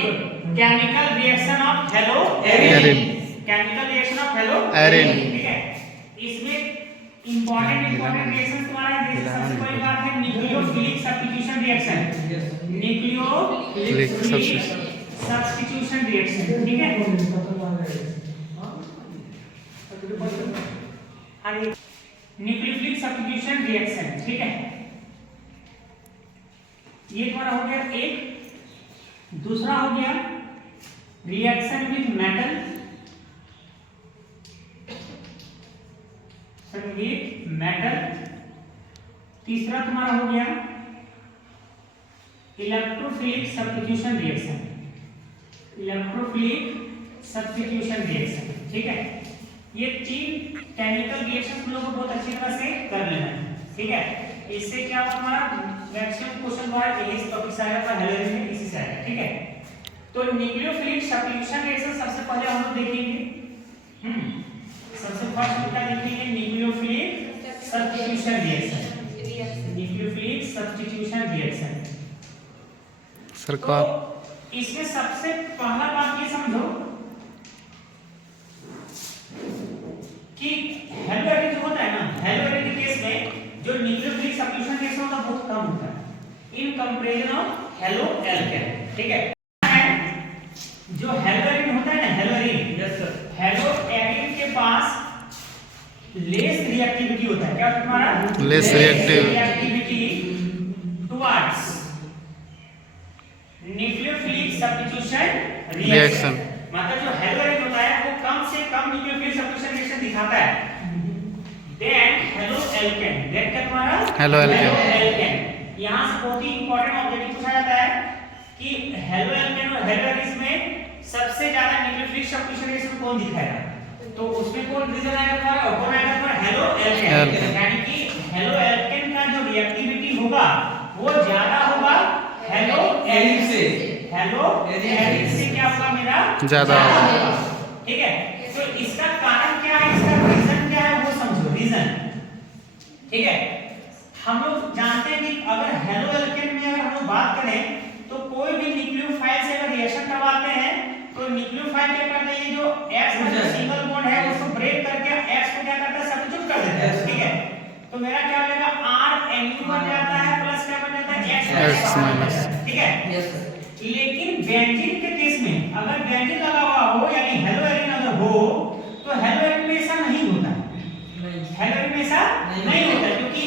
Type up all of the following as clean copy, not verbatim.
Chemical reaction of hello Erin. Chemical reaction of hello Erin. ठीक है। इसमें important reaction तुम्हारा है, जैसे सबसे पहली बात है nucleophilic substitution reaction. Nucleophilic substitution reaction, ठीक है। न्यूक्लियोफिलिक सब्स्टिट्यूशन रिएक्शन, ठीक है। ये तुम्हारा हो गया एक। दूसरा हो गया रिएक्शन विद मेटल, तीसरा तुम्हारा हो गया इलेक्ट्रोफिलिक सब्स्टिट्यूशन रिएक्शन, ठीक है। ये तीन केमिकल रिएक्शन तुम लोगों को बहुत अच्छी तरह से कर लेना है, ठीक है। इससे क्या होगा तुम्हारा मैक्सिमम क्वेश्चन द्वारा यही टॉपिक से आएगा, हेलोजन में इसी से आएगा, ठीक है। तो न्यूक्लियोफिलिक सब्स्टिट्यूशन रिएक्शन सबसे पहले हम लोग देखेंगे। सबसे फर्स्ट क्या देखेंगे? Nucleophilic substitution reaction. Nucleophilic substitution reaction sir तो इसमें सबसे पहला बात ये समझो कि हेलो एरिन जो होता है ना, हेलो एरिन के केस में जो न्यूक्लियोफिलिक सब्स्टिट्यूशन रिएक्शन होता है बहुत कम होता है in comparison of halo alkane, ठीक है। जो हेलो एरिन होता है ना, hello Erin, yes sir, hello Erin के पास लेस रिएक्टिविटी होता है। क्या तुम्हारा less reactivity towards nucleophilic substitution reaction. मतलब जो हेलो एरिन होता है वो कम से कम न्यूक्लियोफिलिक सब्स्टिट्यूशन रिएक्शन दिखाता है देन हेलो एल्केन। देन क्या तुम्हारा हेलो एल्केन। यहां से बहुत ही इंपॉर्टेंट ऑब्जेक्टिव पूछा जाता है कि हेलो एल्केन और हेलो एरिन में सबसे ज्यादा न्यूक्लियोफिलिक सब्स्टिट्यूशन रिएक्शन कौन दिखाएगा? तो उसमें कौन रीजन आएगा तुम्हारा? कौन आएगा तुम्हारा? Halo alkane. यानी कि हेलो एल्केन का जो रिएक्टिविटी होगा वो ज्यादा होगा हेलो एरिन से। हेलो एरिन से क्या होगा मेरा? ज्यादा होगा, ठीक है। तो इसका कारण क्या है, इसका रीजन क्या है वो समझो। रीजन, ठीक है। हम लोग जानते हैं कि अगर हेलो एल्केन में अगर हम लोग बात करें तो कोई भी न्यूक्लियोफाइल से अगर रिएक्शन करवाते हैं तो न्यूक्लियोफाइल क्या करते हैं, ये जो X का जो सिंगल बॉन्ड है उसको ब्रेक करके X को क्या करता है? सब्स्टिट्यूट कर देता है, ठीक है। तो मेरा क्या हो जाएगा? R Nu बन जाता है प्लस क्या बन जाता है? X माइनस, ठीक है। Yes sir. लेकिन बेंजीन के केस में अगर बेंजीन लगा हुआ हो यानी हेलो एरिन अगर हो तो हेलो एरिन में ऐसा नहीं होता। हेलो एरिन में ऐसा नहीं होता क्योंकि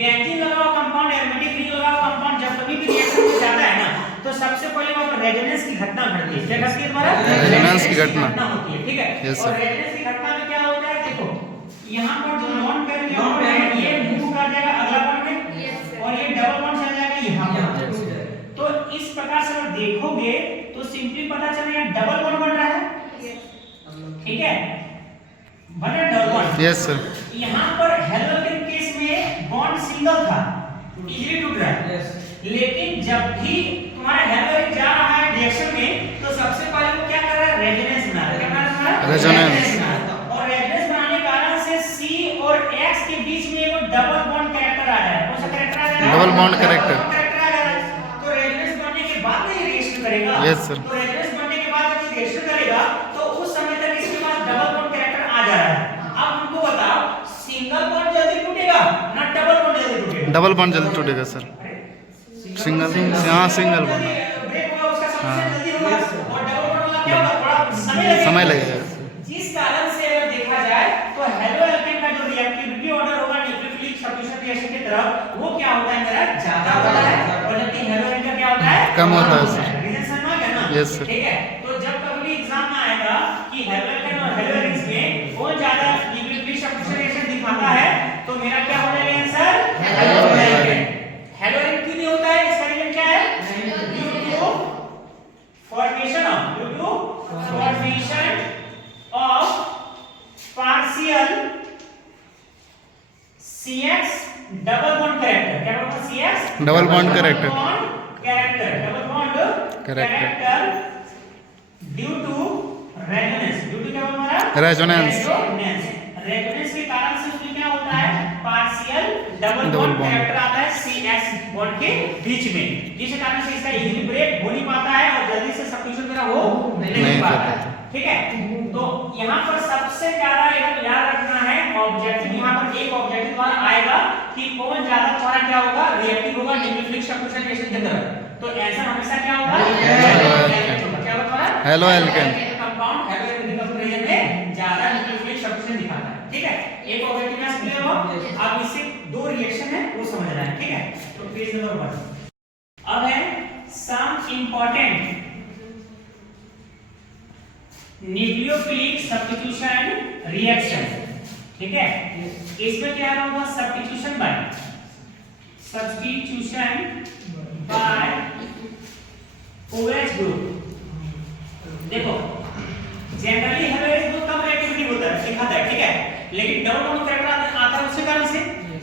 बेंजीन लगा हुआ कंपाउंड, एरोमेटिक रिंग लगा हुआ कंपाउंड जब कभी भी रिएक्शन में जाता है ना तो सबसे पहले वहां पर रेजोनेंस की घटना घटती है। क्या घटती है तुम्हारा? रेजोनेंस की घटना होती है, ठीक है। यस और सर। रेजोनेंस की घटना में क्या होता है? देखो यहां पर जो नॉन पेयर बॉन्ड है ये मूव कर जाएगा अगला बॉन्ड में और ये डबल बॉन्ड चला जाएगा यहां पर। तो इस प्रकार से अगर देखोगे तो सिंपली पता चलेगा डबल बॉन्ड बन रहा है, ठीक है। बन रहा है डबल बॉन्ड, यस सर। यहां पर हेलो के केस में बॉन्ड सिंगल था, इजीली टूट रहा है। लेकिन जब भी तुम्हारा हेलो एरिन जा रहा है रिएक्शन में तो सबसे पहले वो क्या कर रहा है? रेजोनेंस बना रहा है। क्या बना रहा है? रेजोनेंस। और रेजोनेंस बनाने के कारण से C और X के बीच में एक डबल बॉन्ड कैरेक्टर आ रहा है। कौन सा कैरेक्टर आ रहा है? Double bond character. आ रहा है। तो रेजोनेंस बनने के बाद में रिएक्शन करेगा। Yes sir. तो रेजोनेंस बनने के बाद जब रिएक्शन करेगा तो उस समय तक इसके पास डबल बॉन्ड कैरेक्टर आ जा रहा है। अब हमको बताओ सिंगल बॉन्ड जल्दी टूटेगा ना डबल बॉन्ड जल्दी टूटेगा? डबल बॉन्ड जल्दी टूटेगा सर। सिंगल, हाँ सिंगल बॉन्ड, ब्रेक होगा उसका सबसे हाँ। जल्दी होगा और डबल बॉन्ड वाला क्या होगा? थोड़ा समय लगेगा। जिस कारण से अगर देखा जाए तो हेलो एल्केन का जो रिएक्टिविटी ऑर्डर होगा न्यूक्लियोफिलिक सब्स्टिट्यूशन रिएक्शन की तरफ वो क्या होता है मेरा? ज्यादा होता है और जबकि हेलो एरिन का क्या होता है? कम होता है सर। रीजन समझ गए ना? Yes sir. ठीक है। तो जब कभी भी एग्जाम में आएगा कि हेलो एल्केन और हेलो एरिन में कौन ज्यादा न्यूक्लियोफिलिक सब्स्टिट्यूशन रिएक्शन दिखाता है तो मेरा क्या हो जाएगा answer? Haloalkane. Haloarene क्यों नहीं होता है? इसका रीजन क्या है? Due to formation of partial CX double bond character. क्या बोलते हैं? CX double bond character due to resonance. Due to क्या बोल रहा है? रेजोनेंस। रेजोनेंस के कारण से उसमें क्या होता है? पार्शियल डबल बॉन्ड कैरेक्टर आता है CH बॉन्ड के बीच में, जिस कारण से इसका इजीली ब्रेक हो नहीं पाता है और जल्दी से सब्स्टिट्यूशन मेरा हो नहीं पाता है। ठीक है, तो यहाँ पर सबसे ज्यादा याद रखना है ऑब्जेक्टिव, यहाँ पर एक ऑब्जेक्टिव द्वारा आएगा कि कौन ज्यादा तुम्हारा क्या होगा रिएक्टिव होगा न्यूक्लियोफिलिक सब्स्टिट्यूशन रिएक्शन के अंदर। तो आंसर हमेशा क्या होगा क्या होगा halo alkane compound halo alkane comparison में ज्यादा न्यूक्लियोफिलिक सब्स्टिट्यूशन दिखाता है। ठीक है, एक ऑब्जेक्टिव यहाँ क्लियर हो, अब इससे दो रिएक्शन है वो समझना है। ठीक है, तो पेज नंबर 1 अब है some important nucleophilic substitution reaction. ठीक है, इसमें क्या होगा सब्स्टिट्यूशन बाय OH ग्रुप। देखो जनरली हेलोएच ग्रुप कम रिएक्टिविटी होता है दिखाता है, ठीक है, लेकिन डबल बॉन्ड कैरेक्टर आता है उसी कारण से।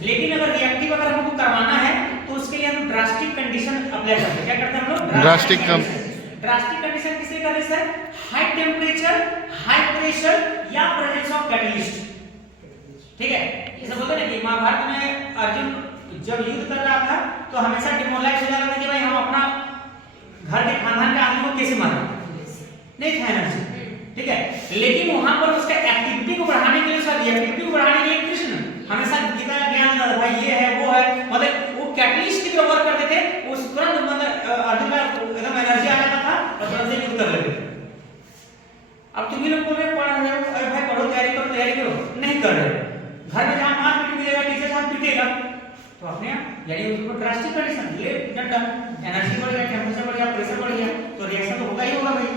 लेकिन अगर रिएक्टिव अगर हमको करवाना है तो उसके लिए हम ड्रास्टिक कंडीशन अप्लाई करते हैं। क्या करते हैं हम लोग? ड्रास्टिक कंडीशन किसे कहते हैं sir? High temperature, high pressure या प्रेजेंस ऑफ कैटलिस्ट। ठीक है, जैसे बोलते हैं ना कि महाभारत में अर्जुन जब युद्ध कर रहा था तो हमेशा डिमोरलाइज हो जाता था कि भाई हम अपना घर के खानदान के आदमी को कैसे मारें, नहीं था एनर्जी। ठीक है, लेकिन वहां पर उसके एक्टिविटी को बढ़ाने के लिए, उसका रिएक्टिविटी को बढ़ाने के लिए कृष्ण हमेशा गीता का ज्ञान देता था, भाई ये है वो है, मतलब वो कैटलिस्ट की तरह वर्क करते थे। उस तुरंत मतलब अर्जुन का एकदम एनर्जी आ जाता था और तुरंत से युद्ध कर लेते थे। अब तुम ही लोग बोल रहे हो पढ़ रहे हो, अरे भाई पढ़ो तैयारी करो, नहीं कर रहे। घर में जहां मार पीट मिलेगा, टीचर साहब पीटेगा, तो अपने यानी उसको ड्रास्टिक कंडीशन ले डन एनर्जी बढ़ गया, टेंपरेचर बढ़ गया, प्रेशर बढ़ गया, तो रिएक्शन तो होगा ही होगा भाई,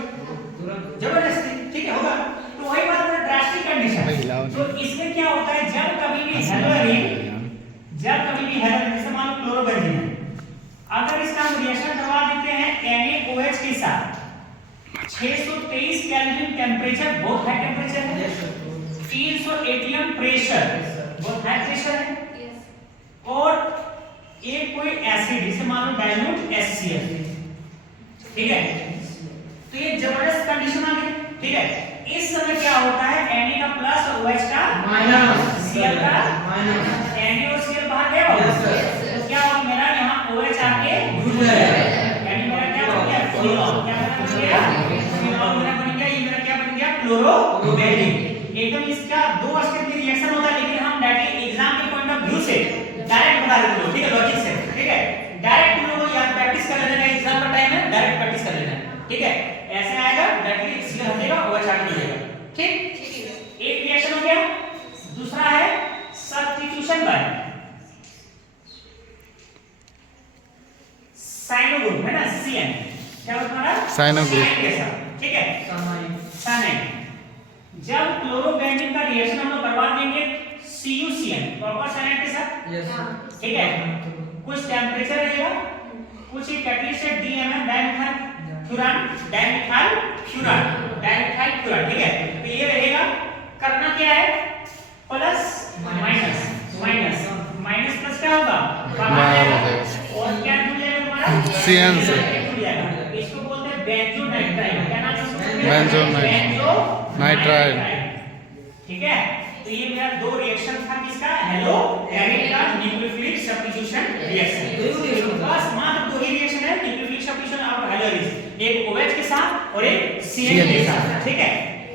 जबरदस्ती। ठीक है, होगा। तो वही बात है ड्रास्टिक कंडीशन। तो इसमें क्या होता है, जब कभी भी हेलोएरिन जैसे मान लो क्लोरोबेंजीन है, अगर इसका हम रिएक्शन करवा देते हैं NaOH के साथ, 623 केल्विन टेंपरेचर, बहुत हाई टेंपरेचर है, 300 atm प्रेशर, बहुत हाई प्रेशर है, और एक कोई एसिड जिसे मान लो डाइल्यूट HCl। ठीक है, तो ये जबरदस्त कंडीशन आ गई। ठीक है, इस समय क्या होता है, Na का प्लस और OH का माइनस, Cl का माइनस, Na और Cl बाहर गया होगा, तो क्या होगा मेरा यहाँ OH आके जुड़ जाएगा, यानी मेरा क्या हो गया फिनॉल, क्या बन गया फिनॉल, मेरा बन गया, ये मेरा क्या बन गया क्लोरोबेंजीन। एकदम इसका दो स्टेप में रिएक्शन होता है, लेकिन हम डायरेक्ट एग्जाम के पॉइंट ऑफ व्यू से डायरेक्ट बता देते हो। ठीक है, लॉजिक से। ठीक है, डायरेक्ट तुम लोगों याद प्रैक्टिस कर लेना है, एग्जाम का टाइम है, डायरेक्ट प्रैक्टिस कर लेना है। ठीक है, ऐसे आएगा डायरेक्टली Cl हटेगा, OH आगे मिलेगा। ठीक, एक रिएक्शन हो गया। दूसरा है सब्स्टिट्यूशन बाय साइनो ग्रुप, है ना, CN। क्या होता है? साइनो ग्रुप के साथ। ठीक है, साइनाइड। जब क्लोरोबेंजीन का रिएक्शन हम लोग करवा देंगे CuCN प्रॉपर साइनाइड के साथ। यस, ठीक है, कुछ टेंपरेचर रहेगा, कुछ एक कैटलिस्ट है DMF डाइमिथाइल फ्यूरान, ठीक है, तो ये रहेगा। करना क्या है, plus minus minus minus plus क्या होगा, और क्या जुड़ जाएगा तुम्हारा CN से। इसको बोलते हैं बेंजोनाइट्राइल। क्या नाम है इसका? बेंजोनाइट्राइल। ठीक है, तो ये मेरा दो रिएक्शन था किसका, हेलोएरिन का न्यूक्लियोफिलिक सब्स्टिट्यूशन रिएक्शन। बस मात्र दो ही रिएक्शन है न्यूक्लियोफिलिक सब्स्टिट्यूशन और हेलोएरिन, एक OH के साथ और एक CN के साथ। ठीक है,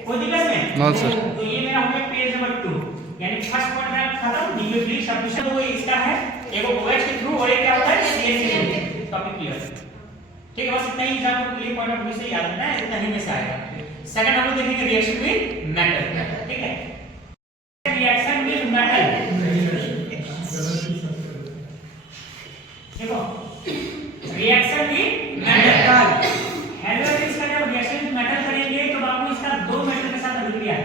कोई दिक्कत नहीं? No sir. तो ये मेरा हो गया पेज नंबर 2, यानी फर्स्ट पॉइंट मेरा खत्म, न्यूक्लियोफिलिक सब्स्टिट्यूशन वो इसका है, एक OH के थ्रू और एक क्या होता है CN के थ्रू। Topic clear? ठीक है, बस इतना ही एग्जाम को क्लियर पॉइंट ऑफ व्यू से याद रखना है, इतना ही में से आएगा। सेकंड हम लोग देखेंगे रिएक्शन विद मेटल। ठीक है, रिएक्शन विद मेटल। देखो रिएक्शन विद मेटल, हेलोएरिन का जब रिएक्शन विद मेटल करेंगे तो आपको इसका दो मेटल के साथ अभिक्रिया है,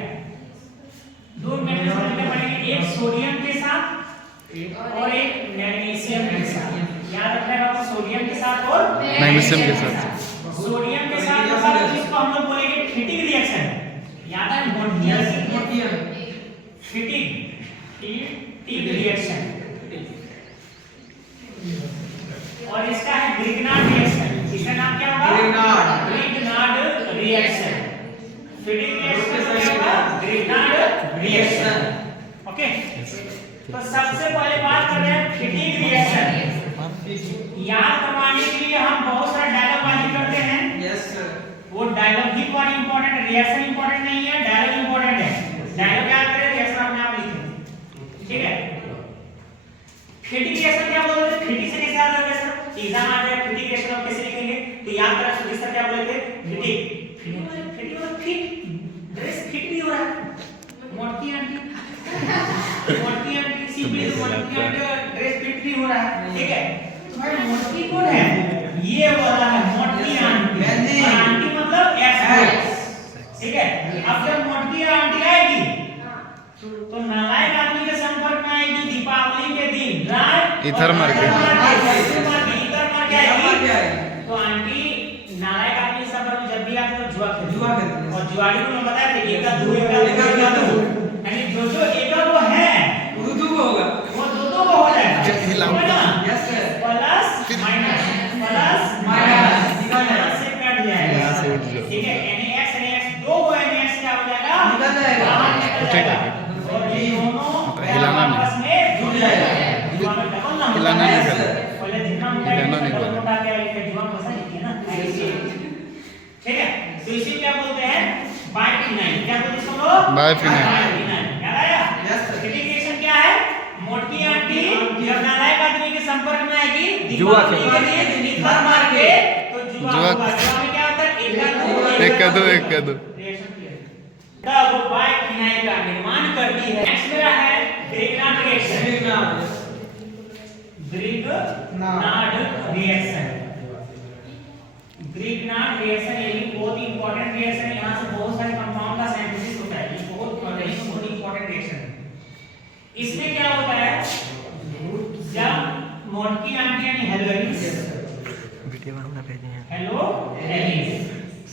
दो मेटल से मिलकर बनेंगे, एक सोडियम के साथ और एक मैग्नीशियम के साथ। याद रखना है आपको, सोडियम के साथ और मैग्नीशियम के साथ। सोडियम के साथ इसको हम लोग बोलेंगे फिटिंग रिएक्शन। याद है, फिटिंग रिएक्शन। और इसका है ग्रिग्नार्ड रिएक्शन। इसका नाम क्या होगा, ग्रिग्नार्ड रिएक्शन। फिटिंग रिएक्शन क्या होगा, ग्रिग्नार्ड रिएक्शन। ओके, तो सबसे पहले बात कर रहे हैं फिटिंग रिएक्शन। याद करवाने के लिए हम बहुत सारा डायलॉग बाजी करते हैं। Yes sir. वो डायलॉग ही बहुत इंपॉर्टेंट है, रिएक्शन इंपॉर्टेंट नहीं है, डायलॉग इंपॉर्टेंट है। डायलॉग याद करें, रिएक्शन अपने आप लिखें, ठीक है। फिटिंग रिएक्शन क्या बोलते हैं? फिटिंग से कैसे याद रखेंगे सर? एग्जाम आ जाए फिटिंग रिएक्शन आप कैसे लिखेंगे? तो याद करें सुधीर सर क्या बोले थे? Fitting fitting fit dress fit नहीं हो रहा है। मोटी आंटी सिंपली मोटी आंटी ड्रेस फिट नहीं हो रहा है, ठीक है। तुम्हारी मोटी कौन है? ये वाला है मोटी आंटी। आंटी मतलब एक्स, ठीक है। अब जब मोटी आंटी आएगी तो नालायक आदमी के संपर्क में आएगी दीपावली के दिन, रात इधर मार के आएगी। तो आंटी नालायक आदमी के संपर्क में जब भी आती तो जुआ खेलती है। और जुआड़ी को बताया था एक का दो यानी जो एक का वो है वो दो होगा, वो दो को हो जाएगा। Yes sir. प्लस माइनस से कट जाएगा, ठीक है। NaX दो को NaX क्या हो जाएगा? निकल जाएगा, निकल जाएगा। और ये दोनों हिलाना नहीं, आपस में जुड़ जाएगा। जुआ में डबल ना हिलाना नहीं कर, पहले जितना हिलाना नहीं कर, उठा के एक जुआ पसंद है ना, ठीक है। तो इसी क्या बोलते हैं? बाइफिनाइल। क्या बोलते हैं इसको लोग? बाइफिनाइल। याद आया? Yes sir. फिटिंग रिएक्शन क्या है? मोटी आंटी जब नालायक आदमी के संपर्क में आएगी जुआ दीपावली के दिन इधर मार के तो जुआ जुआ- होगा। जुआ में क्या होता है? एक का दो रिएक्शन क्लियर। तब बाइफिनाइल का निर्माण करती है। नेक्स्ट मेरा है Grignard reaction. Grignard reaction. Grignard reaction ये भी बहुत इंपॉर्टेंट रिएक्शन है। यहाँ से बहुत सारे कंपाउंड का सिंथेसिस होता है। ये बहुत इंपॉर्टेंट रिएक्शन है। इसमें क्या होता है? जब मोटी आंटी यानी हेलोइन्स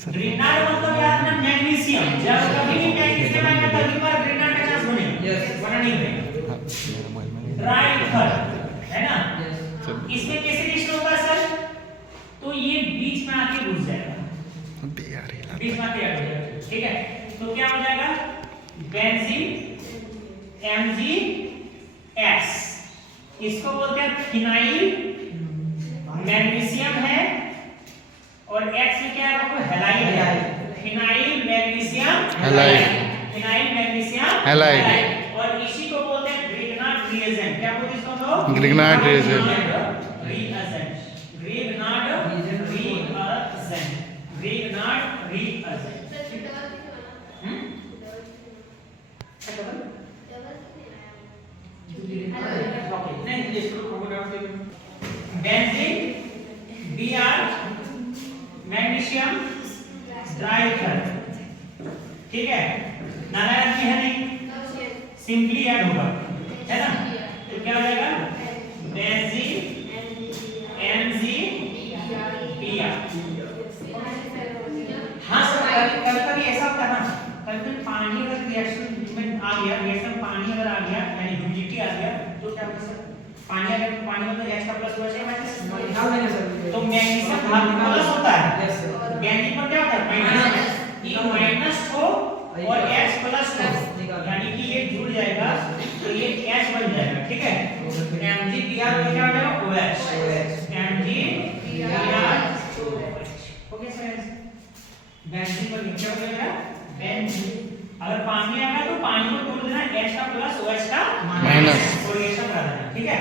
ग्रिग्नार्ड मतलब याद रखना मैग्नीशियम। जब कभी भी मैग्नीशियम आएगा तो अगली बार ग्रिग्नार्ड का चांस बनेगा नहीं बनेगा। ड्राई ईथर है ना, इसमें कैसे रिएक्शन होता है सर? तो ये बीच में आके घुस जाएगा, बीच में आके घुस जाएगा, ठीक है। तो क्या हो जाएगा? बेंजीन MgX, इसको बोलते हैं फिनाइल मैग्नीशियम है, और X में क्या है? आपको हैलाइड है। Phenyl magnesium halide. और इसी को बोलते हैं ग्रिग्नार्ड रिएजेंट। क्या बोलते हैं इसको लोग? Grignard reagent. Benzene Br magnesium dry ether, ठीक है। नालायक आदमी है नहीं, सिंपली ऐड होगा, है ना। तो क्या हो जाएगा? Benzene MgBr। हाँ सर, कभी ऐसा होता है ना, कभी पानी अगर रिएक्शन में आ गया, रिएक्शन पानी अगर आ गया यानी ह्यूमिडिटी आ गया तो क्या होगा सर? पानी अगर पानी मतलब H का प्लस होगा या माइनस? तो मैग्नीशियम धातु प्लस होता है। Yes sir. बेंजीन पर क्या होता है? माइनस। ये माइनस हो और H प्लस हो, यानी कि ये जुड़ जाएगा तो ये H बन जाएगा, ठीक है। MgBr क्या हो जाएगा? OH। MgBr okay sir. Benzene पर क्या हो जाएगा? बेंजीन। अगर पानी आएगा तो पानी को जोड़ देना H का प्लस OH का माइनस, और रिएक्शन करा देना, ठीक है।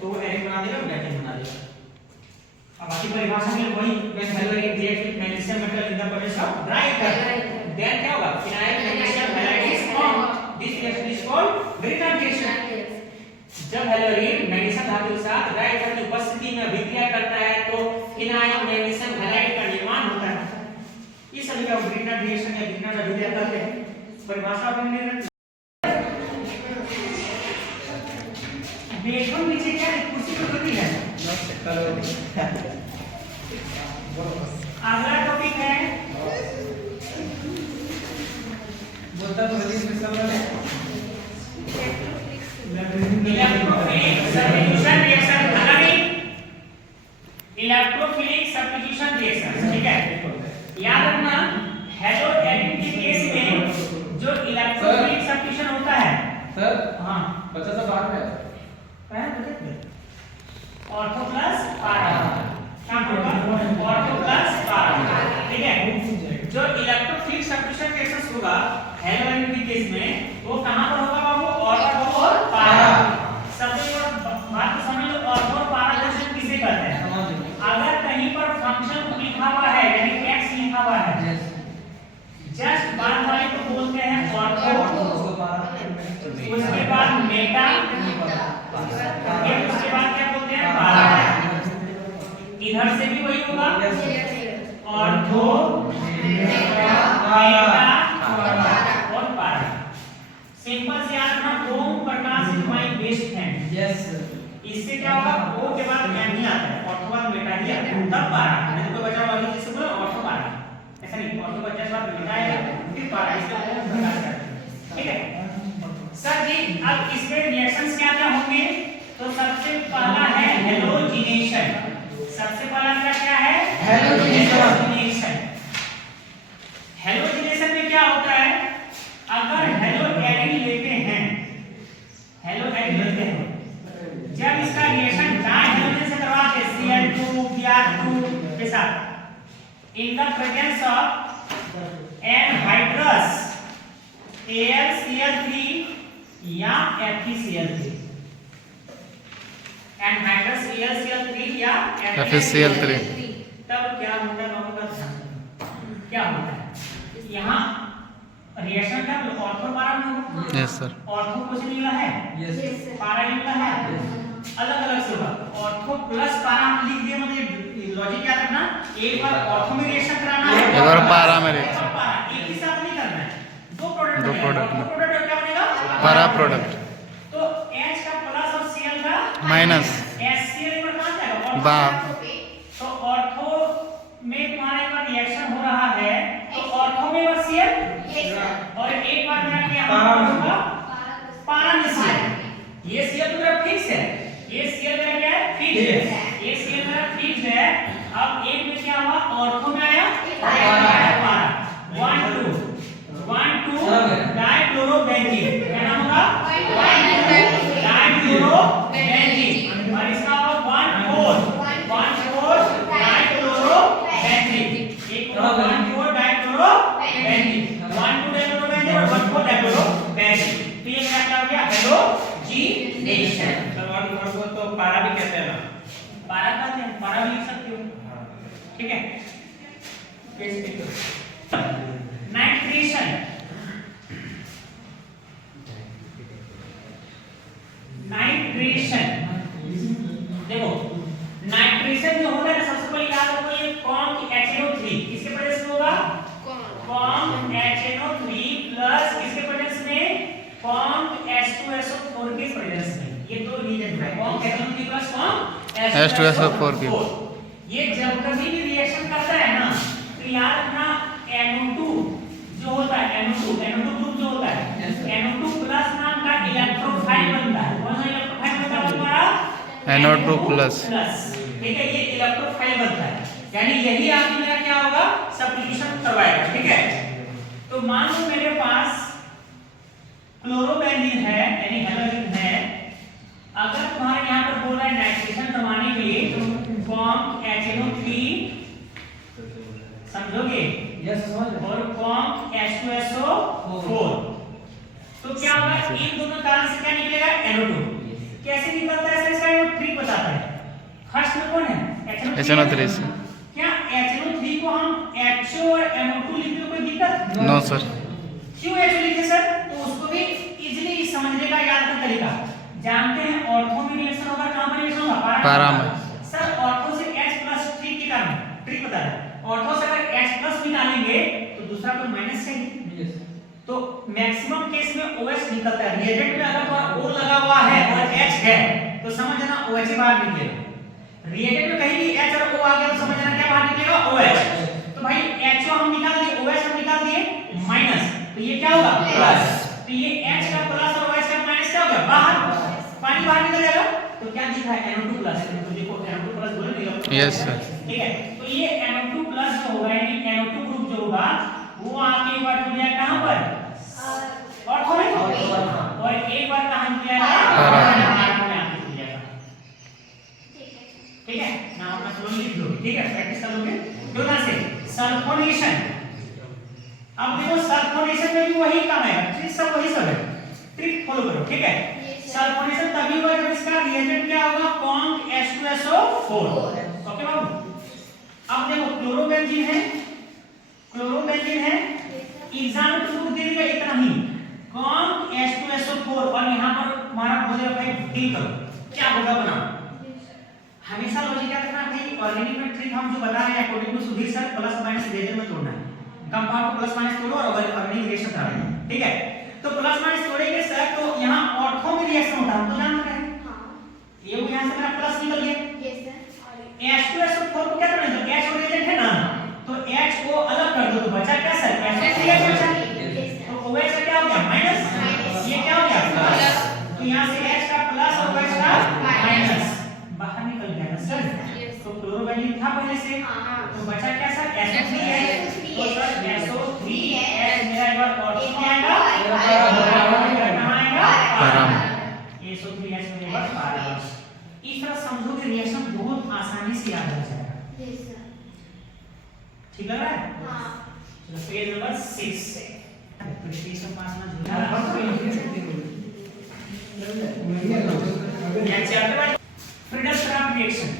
तो वो एरिक बना देगा, बेंजीन बना देगा। अब बाकी परिभाषा में वही benzene react magnesium metal in the presence of dry ether, then क्या होगा? Phenyl magnesium halide is form. This reaction is called Grignard reaction. जब हैलोरीन मैग्नीशियम धातु के साथ ड्राई ईथर की उपस्थिति में अभिक्रिया करता है तो फिनाइल मैग्नीशियम हैलाइड का निर्माण होता है। ये सभी का ग्रिग्नार्ड रिएक्शन या ग्रिग्नार्ड अभिक्रिया करते हैं। परिभाषा अपने बेडरूम नीचे क्या है? कुर्सी पर बैठी है। अगला टॉपिक है बोलता तो हदीस में सब है electrophilic substitution reaction. Electrophilic substitution reaction, ठीक है। याद रखना हेलोएडिन के केस में जो इलेक्ट्रोफिलिक सब्स्टिट्यूशन होता है सर। हाँ बच्चा सब बाहर में ऑर्थो, उसके बाद मेटा, उसके बाद क्या बोलते हैं पारा। इधर से भी वही होगा, ऑर्थो, मेटा और पारा। सिंपल से याद रखना, Om Prakash is my best friend. Yes इससे क्या होगा, ओ के बाद एम ही आता है, ऑर्थो बाद मेटा ही आता है, तब पारा। नहीं तो बचा वाली जैसे बोला ऑर्थो पारा, ऐसा नहीं, ऑर्थो बचा बाद मेटा आएगा फिर पारा, इसका ओम प्रकाश करते हैं। ठीक है सर जी। अब इसके रिएक्शंस क्या क्या होंगे, तो सबसे पहला है हेलोजिनेशन। सबसे पहला क्या है, हेलोजिनेशन। हेलोजिनेशन में क्या होता है, अगर हेलो एरिन लेते हैं, हेलो एरिन लेते हैं, जब इसका रिएक्शन डायहेलोजन से करवाते हैं Cl2 Br2 के साथ, इन the presence of anhydrous AlCl3 या FeCl3, एनहाइड्रस AlCl3 या FeCl3, तब क्या होता है, क्या होता है यहाँ रिएक्शन का ऑर्थो पारा में होगा। Yes sir. ऑर्थो कुछ नहीं मिला है, यस पारा ही मिला है, अलग अलग से होगा। ऑर्थो प्लस पारा हम लिख दिए, मतलब लॉजिक क्या रखना, एक बार ऑर्थो में रिएक्शन कराना है, एक बार पारा में एक बार पारा, एक ही साथ नहीं करना है, दो प्रोडक्ट दो प्रोडक्ट में। प्रोडक्ट क्या बनेगा, पारा प्रोडक्ट तो H का प्लस और Cl का माइनस HCl एक बार कहां जाएगा, बा। तो ऑर्थो में तुम्हारा एक बार रिएक्शन हो रहा है, तो ऑर्थो में एक बार Cl और एक बार मेरा क्या होगा, पारा में Cl। ये Cl तो मेरा फिक्स है, ये Cl मेरा क्या है, फिक्स है, ये Cl मेरा फिक्स है। अब एक में क्या हुआ, ऑर्थो में आया पारा, 1 2 डाइक्लोरोबेंजीन, क्या नाम होगा, डाइक्लोरोबेंजीन, और इसका होगा 1 4 डाइक्लोरोबेंजीन, एक होगा 1 4 डाइक्लोरोबेंजीन, 1 2 डाइक्लोरोबेंजीन और 1 4 डाइक्लोरोबेंजीन। तो ये क्या हो गया, हेलोजिनेशन। तो पारा भी कहते हैं ना, पारा कहते हैं, पारा भी लिख सकते हो, ठीक है। नाइट्रेशन, नाइट्रेशन देखो, नाइट्रेशन जो होता है सबसे पहले याद रखो, ये कॉन्क HNO3 किसके प्रेजेंस में होगा, कॉन्क HNO3 प्लस किसके प्रेजेंस में, कॉन्क H2SO4 के प्रेजेंस में। ये दो रिएजेंट है, conc HNO3 plus conc H2SO4 के। ये जब कभी भी रिएक्शन करता है ना, तो याद रखना NO2 जो होता है, NO2 ग्रुप जो होता है, NO2 प्लस नाम का इलेक्ट्रोफाइल बनता है। कौन सा इलेक्ट्रोफाइल बनता है हमारा, NO2 प्लस। ठीक है, ये इलेक्ट्रोफाइल बनता है, यानी यही आपकी मेरा क्या होगा, सब्स्टिट्यूशन करवाएगा। ठीक है, तो मान लो मेरे पास क्लोरोबेंजीन है, यानी हेलोजन है, अगर तुम्हारे यहाँ पर बोल रहा है नाइट्रेशन करवाने के लिए, तो कॉन्क HNO3 समझोगे, यस समझ रहे और कॉन्क H2SO4, तो क्या होगा, इन दोनों कारण से क्या निकलेगा, NO2। कैसे निकलता है, इसका ट्रिक बताता है। फर्स्ट में कौन है, HNO3 से। क्या HNO3 को हम HO और NO2 लिखने में कोई दिक्कत, नो सर। क्यों HO लिखे सर, तो उसको भी इजीली समझने का याद का तरीका जानते हैं। ऑर्थो में रिएक्शन होगा, कहां पर रिएक्शन होगा, पारा में। सर ऑर्थो से H+ ट्रिक के कारण, ट्रिक बता रहा है, ऑर्थो से अगर H+ निकालेंगे तो दूसरा कोई माइनस चाहिए, तो मैक्सिमम केस में OH निकलता है। रिएजेंट में अगर O लगा हुआ है और H है तो समझना OH बाहर निकलेगा। रिएजेंट में कहीं भी H और O आ गया तो समझना क्या बाहर निकलेगा, OH। तो भाई HO हम निकाल दिए, OH हम निकाल दिए, माइनस, तो ये क्या होगा, प्लस। तो ये H का प्लस और OH का माइनस क्या होगा, बाहर, पानी बाहर निकल जाएगा। तो क्या दिखा है, NO2 प्लस। तो देखो NO2 प्लस बोले नहीं, यस सर। ठीक है, तो ये NO2 प्लस जो होगा, यानी NO2 ग्रुप जो होगा, वो आके एक बार जुड़ जाएगा कहां पर, ऑर्थो में, और एक बार कहां जुड़ जाएगा, पारा में आके जुड़ जाएगा। ठीक है, नाम अपना स्लोली लिख लो, ठीक है, प्रैक्टिस करोगे। दोनों से सल्फोनेशन, अब देखो सल्फोनेशन में भी वही काम है, ट्रिक सब वही सब है, ट्रिक फॉलो करो। ठीक है, सल्फोनेशन तभी होगा जब इसका रिएजेंट क्या होगा, कॉन्क H2SO4। ओके बाबू, अब देखो क्लोरोबेंजीन है, क्लोरोबेंजीन है, एग्जाम में तुमको दे देगा इतना ही, रहे हैं according to Sudhir sir plus minus relation में तोड़ना है। कंपाउंड को प्लस माइनस तोड़ो और ऑर्गेनिक रिएक्शन कराना है, ठीक है। तो प्लस माइनस तोड़ेंगे सर तो यहाँ ऑर्थो में रिएक्शन होता है, हम तो जानते हैं। ये वो यहाँ से मेरा प्लस निकल गया। Yes sir. H2SO4 को क्या करना है? जो H ओरिएंटेड है ना, तो H को अलग कर दो तो बचा क्या सर? SO3H बचा। तो OH का क्या हो गया? माइनस। ये क्या हो गया? प्लस। तो यहाँ से H का प्लस और OH का माइनस बाहर निकल गया ना सर। तो क्लोरोबेंजीन था पहले से, तो बचा क्या सर? SO3H। तो सर SO3H मेरा एक बार और क्या आएगा? कहाँ आएगा? पैरा। SO3H में एक बार पैरा। इस तरह समझो कि रिएक्शन बहुत आसानी से याद हो जाएगा। Yes sir. ठीक लग रहा है? हां। चलो पेज नंबर 6 से प्रेक्टिस में पास में जुड़ा ये चैप्टर फ्रीडल-क्राफ्ट रिएक्शन।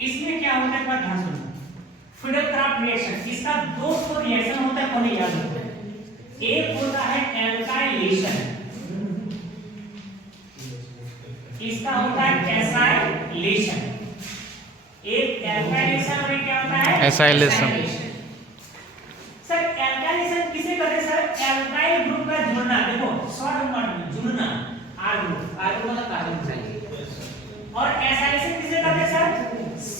इसमें क्या होता है एक बात ध्यान सुनो। फ्रीडल-क्राफ्ट रिएक्शन इसका दो तो रिएक्शन होता है, पहले याद रखो। एक होता है एल्काइलेशन, इसका होता है एसाइलेशन। एक एल्काइलेशन और एक क्या होता है? एसाइलेशन। सर एल्काइलेशन किसे कहते हैं सर? एल्काइल ग्रुप का जुड़ना। देखो शॉर्ट में जुड़ना, आर ग्रुप मतलब कार्बन चाहिए। और एसाइलेशन किसे कहते हैं सर?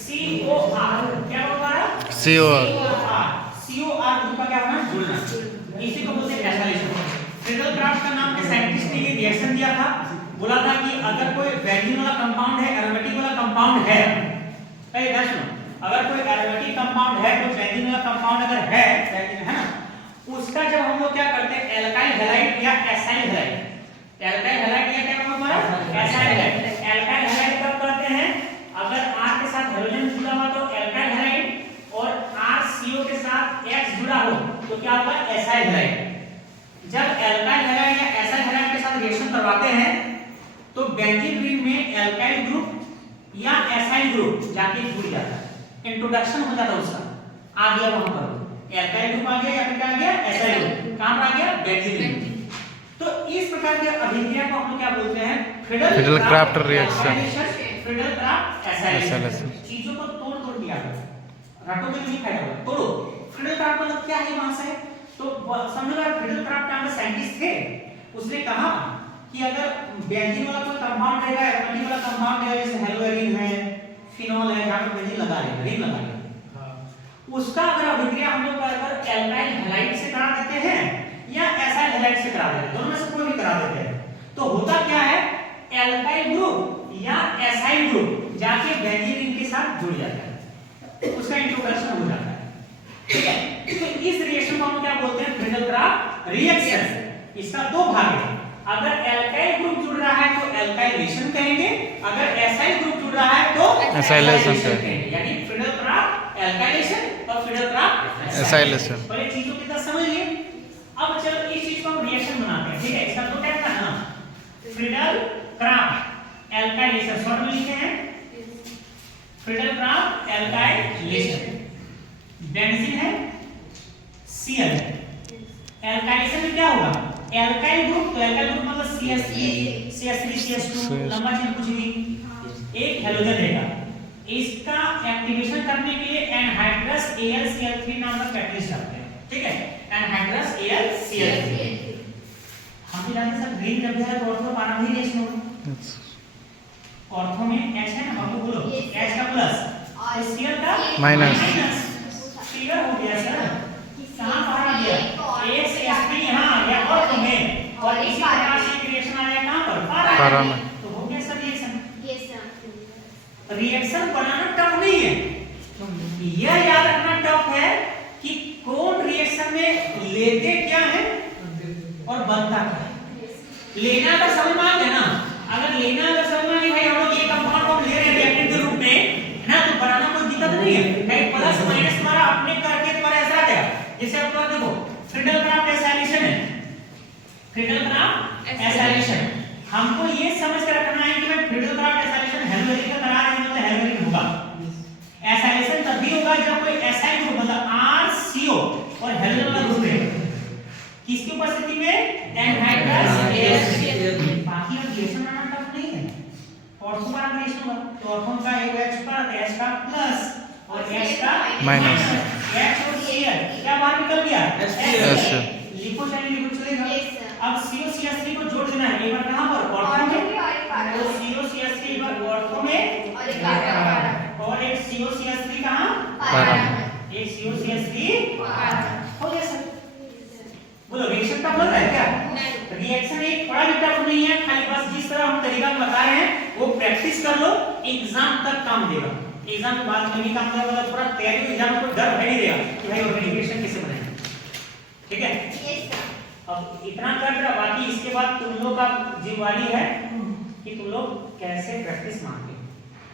COR। क्या होगा? COR। COR ग्रुप का क्या होना? जुड़ना। इसी को बोलते हैं एसाइलेशन। फ्रीडल-क्राफ्ट का नाम के साइंटिस्ट ने ये रिएक्शन दिया था, बोला था कि अगर कोई बेंजीन वाला कंपाउंड है, एरोमेटिक वाला कंपाउंड है, ध्यान सुनो, अगर कोई एरोमेटिक कंपाउंड है, कोई बेंजीन वाला कंपाउंड अगर है ना, उसका जब हम लोग क्या करते हैं एल्काइल हैलाइड या एसाइल हैलाइड, एल्काइल हैलाइड या क्या हमारा एसाइल हैलाइड। एल्काइल हैलाइड कब करते हैं? अगर R के साथ हाइड्रोजन जुड़ा हुआ तो एल्काइल हैलाइड, और RCO के साथ X जुड़ा हो तो क्या होगा? Acyl halide. जब एल्काइल हैलाइड या एसाइल हैलाइड के साथ रिएक्शन करवाते हैं तो बेंजीन रिंग में एल्काइल ग्रुप या एसाइल ग्रुप जाके जुड़ जाता है, इंट्रोडक्शन हो जाता है उसका, आ गया वहां पर एल्काइल ग्रुप आ गया या फिर क्या आ गया? Acyl group. कहां पर आ गया? Benzene ring. तो इस प्रकार के अभिक्रिया को हम लोग क्या बोलते हैं? Friedel-Crafts reaction. Friedel-Crafts acylation. Acylation. चीजों को तोड़ दिया रटोगे नहीं फायदा होगा, तोड़ो। फ्रीडल-क्राफ्ट मतलब क्या है वहां से? तो समझो अगर फ्रीडल-क्राफ्ट नाम के साइंटिस्ट थे, उसने कहा कि अगर बेंजीन वाला कोई कंपाउंड रहेगा, एरोमेटिक वाला कंपाउंड है, जैसे हेलोएरिन है, फिनोल है, जहां पे बेंजीन लगा लेगा, रिंग लगा लेगा, उसका अगर अभिक्रिया हम लोग अगर एल्काइल हैलाइड से करा देते हैं या एसाइल हैलाइड से करा देते हैं, दोनों में से कोई भी करा देते हैं, तो होता क्या है? एल्काइल ग्रुप या एसाइल ग्रुप जाके बेंजीन रिंग के साथ जुड़ जाता है, उसका इंट्रोडक्शन हो जाता है, ठीक है। तो इस रिएक्शन को हम क्या बोलते हैं? Friedel-Crafts reaction. इसका दो भाग है, अगर एल्काइल ग्रुप जुड़ रहा है तो एल्काइलेशन कहेंगे, अगर एसाइल ग्रुप जुड़ रहा है तो एसाइलेशन कहेंगे। यानी फ्रीडल-क्राफ्ट एल्काइलेशन और फ्रीडल-क्राफ्ट एसाइलेशन। पहले चीजों की तरह समझ लिए। अब चलो इस चीज को हम रिएक्शन बनाते हैं, ठीक है। इसका तो क्या है ना, फ्रीडल-क्राफ्ट एल्काइलेशन, शॉर्ट में लिखे हैं फ्रीडल-क्राफ्ट एल्काइलेशन। बेंजीन है, Cl है, एल्काइलेशन में क्या होगा? एल्काइल ग्रुप, तो एल्काइल ग्रुप मतलब CH3 लंबा चेन कुछ भी, एक हेलोजन रहेगा। इसका एक्टिवेशन करने के लिए एनहाइड्रस AlCl3 नाम का कैटलिस्ट डालते हैं, ठीक है। एनहाइड्रस AlCl3 हम भी जानते हैं सर, ग्रीन जब है तो ऑर्थो पारा भी रिएक्शन होगा। ऑर्थो में H है ना, हम बोलो H का प्लस और Cl का माइनस। क्लियर हो गया सर? कहां बाहर आ गया? A से H3 यहां आ गया ऑर्थो में, और इसी प्रकार से रिएक्शन आ जाएगा कहां पर? पारा में। तो हो गया sir reaction. Yes sir. Reaction बनाना टफ नहीं है, यह याद रखना टफ है कि कौन रिएक्शन में लेते क्या है और बनता क्या है। लेना तो समझ में आ गया ना, अगर लेना अगर समझ में नहीं भाई हम लोग ये कंपाउंड हम ले रहे हैं रिएक्टेंट के रूप में ना, तो बनाना कोई दिक्कत नहीं है, कहीं प्लस माइनस तुम्हारा अपने करके तुम्हारा ऐसा आ जाएगा। जैसे आप लोग देखो फ्रीडल-क्राफ्ट एसाइलेशन है, फ्रीडल-क्राफ्ट एसाइलेशन, हमको ये समझ कर रखना है कि मैं फ्रीडल-क्राफ्ट एसाइलेशन हेलोएरिन का करा रहे हैं, मतलब हेलोएरिन होगा। एसाइलेशन तभी होगा जब कोई एसाइल ग्रुप मतलब RCO और हेलोजन वाला ग्रुप है, किसकी उपस्थिति में? Anhydrous AlCl। बाकी का रिएक्शन बनाना टफ नहीं है, ऑर्थो का रिएक्शन होगा, तो ऑर्थो का एक H पर H का प्लस माइनस H और Cl क्या बाहर निकल गया Yes, sir. लिखो चाहे लिखो चलेगा Yes, sir. अब COCH3 को जोड़ देना है एक बार कहां पर ऑर्थो में तो COCH3 एक बार ऑर्थो में और एक para और एक COCH3 कहां para एक COCH3 para हो गया सर बोलो रिएक्शन टफ लग रहा है क्या नहीं रिएक्शन एक थोड़ा भी टफ नहीं है खाली बस जिस तरह हम तरीका बता रहे हैं वो प्रैक्टिस कर लो एग्जाम तक काम देगा एग्जाम के बाद में भी काम देगा मतलब पूरा तैयारी एग्जाम को डर नहीं देगा कि भाई ऑर्गेनिक रिएक्शन कैसे बनाएंगे ठीक है Yes, sir. अब इतना कर दिया बाकी इसके बाद तुम लोग का जिम्मेवारी है कि तुम लोग कैसे प्रैक्टिस मांगे